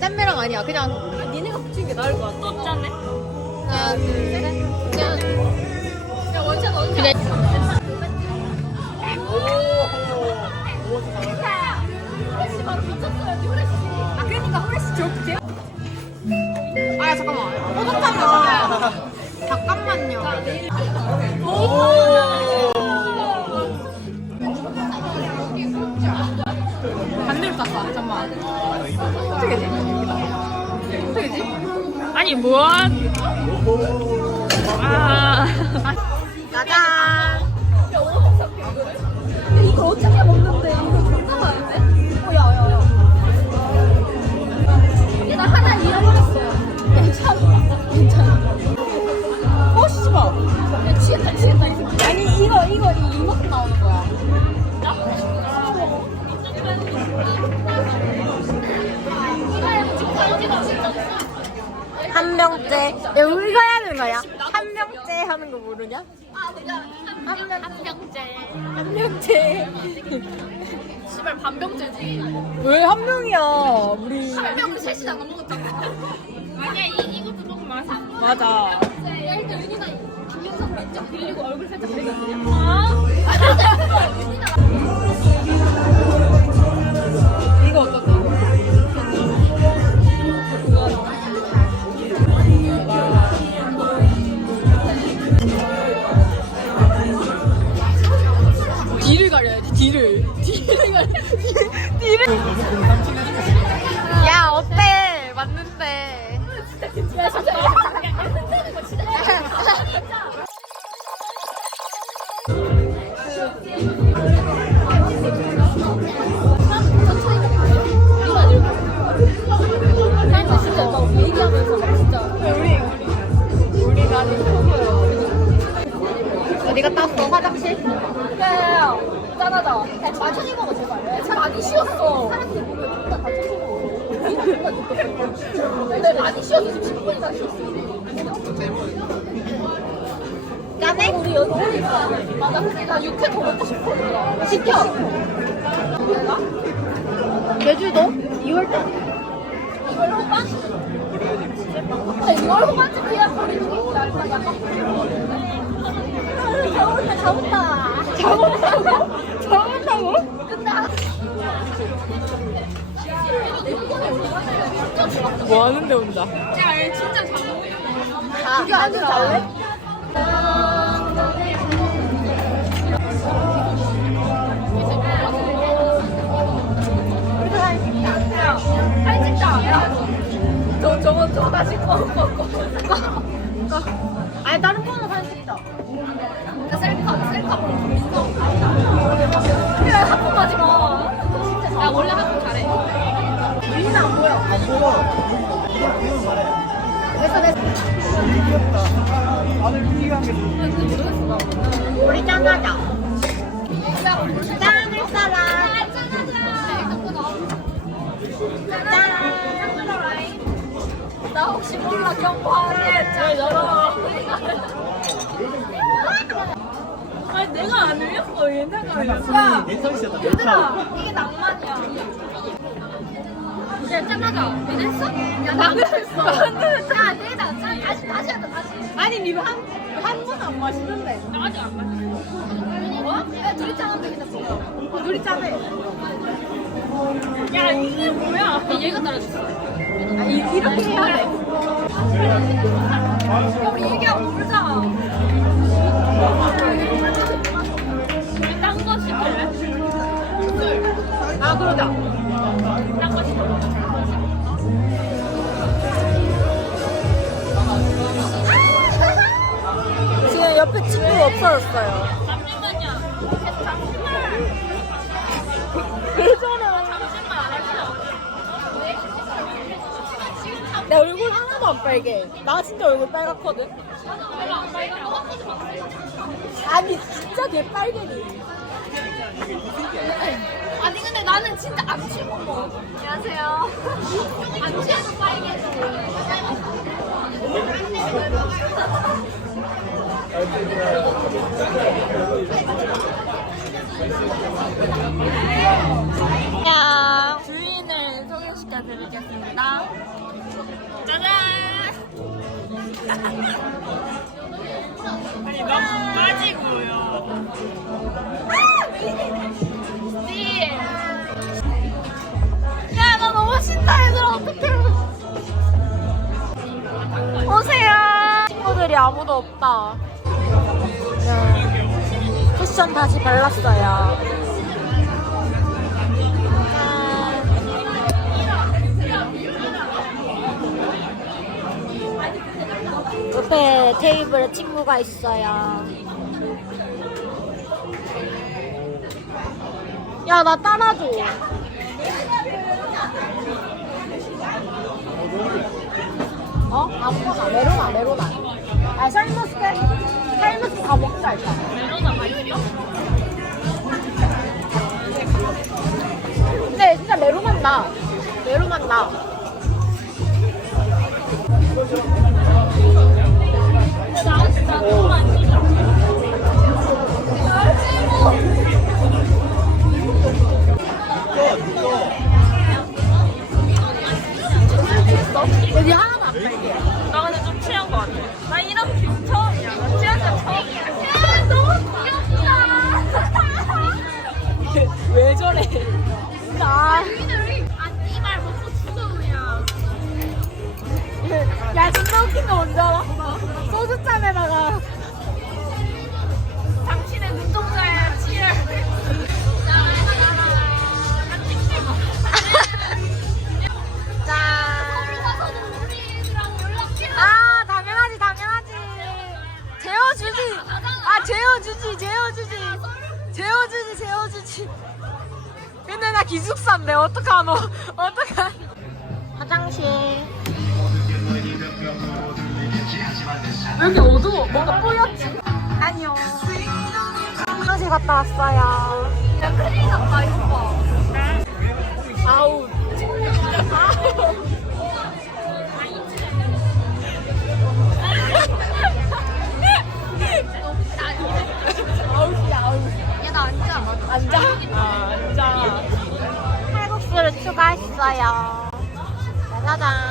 짠매랑 아니야. 그냥 니네가 붙인 게 나을 것 같아. 또 짠네. 하나, 둘, 셋. 짠. 야 원샷 원샷. 그래. 후레쉬 바로 미쳤어야지 후레쉬. 아 그러니까 후레쉬. 아 잠깐만. 어 잠깐만. 잠깐만요. 반대로 땄어. 잠깐만. 아니? 아. 짜잔. 야 이거 어떻게 먹는데? 한 명째. 야, 우리가 해야 하는 거야. 한 명째 하는 거 모르냐? 한 명, 한 명째. 씨발 반병째지. 왜 한 명이야? 우리. 한 병을 셋이나 안 먹었잖아. 아니야 이 이것도 조금 많아. 맞아. 야 일단 윤이나 김영상 왼쪽 빌리고 얼굴 살짝 내렸어. 아? 많이 어디가 땄어 화장실? 야야야 짠하다 야 천천히 먹어 제발. 야, 참 많이 쉬었어. 사람들이 보면 존나 다쳐지고. 근데 많이 쉬었어 지금 10분이나 쉬었어. 짜네? 우리 여기 오니까 맞아 근데 나 육회 더 먹고 싶어. 시켜. 제주도? 2월달 이걸 호반? 아 이걸 호반지 그냥 버리는 게 낫다 약간 잡았다 잡았다 잡았다고? 잡았다고? 근데 한 일본에 올라가면 진짜 좋았어 뭐 하는데 혼자? 야얘 진짜 잘 먹네 아, 이거 아직 잘래? 저 저거 저거 다시 꺼 꺼. 아니 다른 거는 사진 찍자 나 셀카 셀카 야, 한번 가지 마. 진짜 야 원래 한번 잘해. 민안 보여. 안 보여 됐어. 우리 짠하자. 짠할 사람 나 혹 시 몰라 경고하네. 짠. 아니 내가 안 흘렸어 얘네가 턴이었다. 얘들아, 이게 낭만이야. 야, 짠하자. 괜했어? 야, 나도 했어. 나도 했어. 야. 짠. 다시, 다시 하자, 다시. 아니 니가 한한번안 마시는데 나 아직 안 마셨어. 뭐? 야, 둘이 짠한데 괜찮어. 둘이 짠해 야, 이게 뭐야? 얘가 따라줬어. 아, 이, 이렇게 해야 돼 야, 우리 얘기하고 놀자. 딴거 시킬래? 아 그러자 딴거 시킬래? 옆에 친구가 없어졌어요. 내 얼굴 하나도 안 빨개 나 진짜 얼굴 빨갛거든. 아니 진짜 개 빨개니 아니 근데 나는 진짜 안 취고 안녕하세요. 안 취해도 빨개져. 야 주인을 소개시켜 보여드리겠습니다. 짜잔! 아니 너무 빠지고요. 야, 나 너무 신나, 얘들아. 어떡해. 오세요. 친구들이 아무도 없다. 네. 쿠션 다시 발랐어요. 옆에 테이블에 친구가 있어요. 야, 나 따라줘. 어? 아무거나 메로나 메로나 아 쌀머스 때 쌀머스 다 먹자 일단 메로나 맛있어? 근데 진짜 메로만 나 메로만 나 웃긴 거 뭔지 알아? 소주잔에다가 당신의 눈동자에 치열. 아 당연하지 당연하지. 재워주지. 아 재워주지 재워주지. 재워주지 재워주지. 근데 나 기숙사인데 어떡하노? 어떡하? 화장실. 왜 이렇게 어두워? 뭔가 뿌옇지? 아니요. 화장실 갔다 왔어요. 야, 큰일 났다, 이거 봐. 아우. 앉아. 아 앉아. 칼국수를 추가했어요. 짜자잔.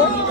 아,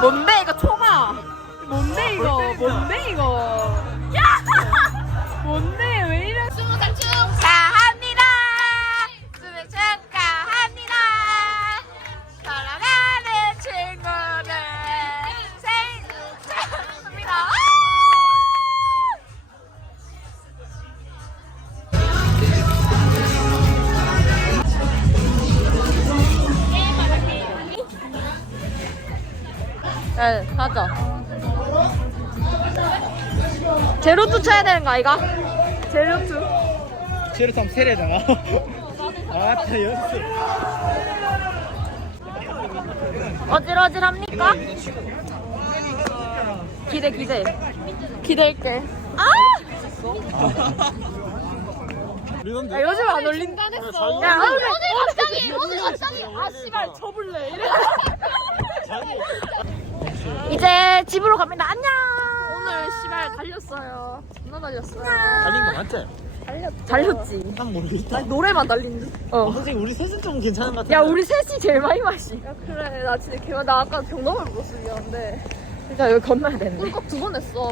뭔데, 이거 초가? 뭔데, 이거? 뭔데, 이거? 제로투 쳐야 되는 거 아이가? 제로투. 제로삼 세례잖아. 아따 연습. 어질어질합니까? 기대 기대. 기대할게. 아! 야, 요즘 안 올린다 했어. 야, 오늘 갑자기 오늘 갑자기 아 씨발 접을래. 이래. 이제 집으로 갑니다. 안녕. 오늘 씨발 달렸어요. 존나 달렸어요. 달린 거 맞지? 달렸지. 난 모르겠다. 노래만 달린 듯. 어. 솔직히 우리 셋은 좀 괜찮은 것 같아. 야 우리 셋이 제일 많이 마시. 야 그래 나 진짜 개나 아까 경험을 못 쓰는데. 진짜 여기 건너야 되는데. 꿀꺽 두 번 했어.